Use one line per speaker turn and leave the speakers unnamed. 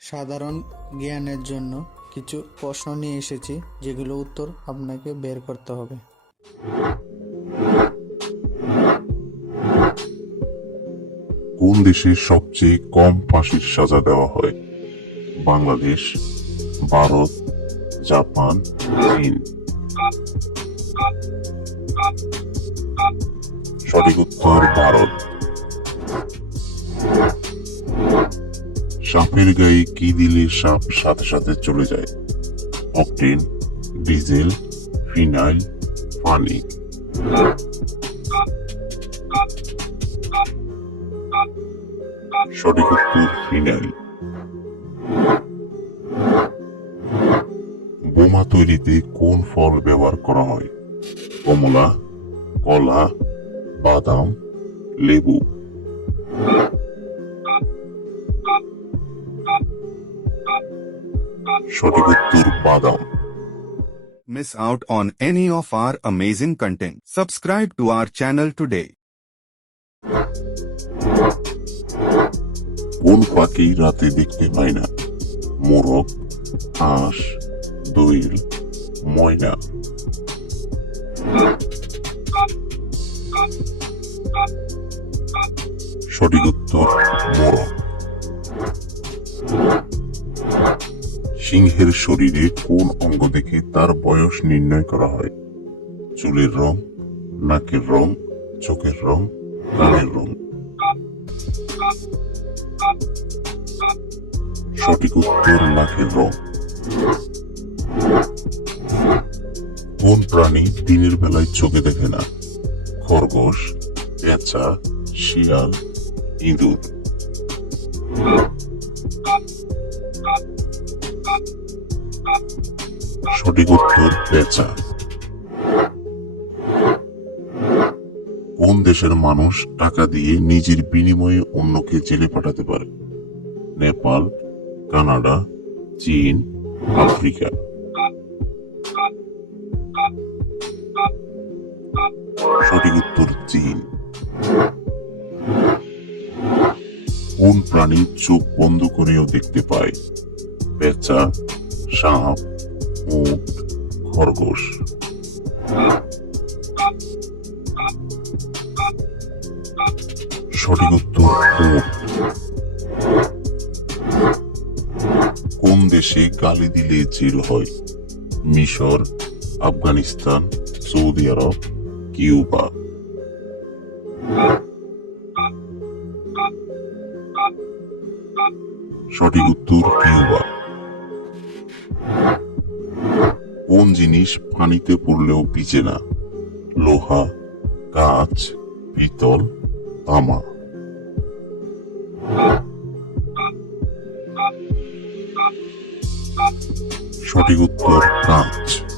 সাধারণ জ্ঞানের জন্য কিছু প্রশ্ন নিয়ে এসেছি, যেগুলো উত্তর আপনাকে বের করতে হবে।
কোন দেশে সবচেয়ে কম ফাঁসির সাজা দেওয়া হয়? বাংলাদেশ, ভারত, জাপান, চীন। সঠিক উত্তর ভারত। সাপের গায়ে কি দিলে সাপ সাথে সাথে চলে যায়? অকটেন ডিজেল ফিনাইল পানি সঠিক উত্তর ফিনাইল বোমা তৈরিতে কোন ফল ব্যবহার করা হয়? কমলা, কলা, বাদাম, লেবু। সঠিক উত্তর বাদাম
miss out on any of our amazing content. Subscribe to our channel today.
কোন পাখি রাতে দেখতে পায় না মোরগ হাঁস দোয়েল ময়না সঠিক উত্তর মোরগ সিংহের শরীরে কোন অঙ্গ দেখে তার বয়স নির্ণয় করা হয়? চুলের রং, নাকের রং, চোখের রং, কানের রং। সঠিক উত্তর, নাকের রং। কোন প্রাণী দিনের বেলায় চোখে দেখে না? খরগোশ পেঁচা শিয়াল, ইঁদুর। সঠিক উত্তর পেঁচা কোন দেশের মানুষ টাকা দিয়ে নিজের বিনিময়ে অন্যকে জেলে পাঠাতে পারে? নেপাল, কানাডা, চীন, আফ্রিকা। সঠিক উত্তর চীন। কোন প্রাণী চোখ বন্ধ করেও দেখতে পায়? পেঁচা সাপ, উট, খরগোশ। সঠিক উত্তর কোন দেশে গালি দিলে জেল হয়? মিশর, আফগানিস্তান, সৌদি আরব, কিউবা। সঠিক উত্তর, কিউবা। কোন জিনিস পানিতে পড়লেও ভিজে না। লোহা কাঁচ পিতল তামা। সঠিক উত্তর কাঁচ।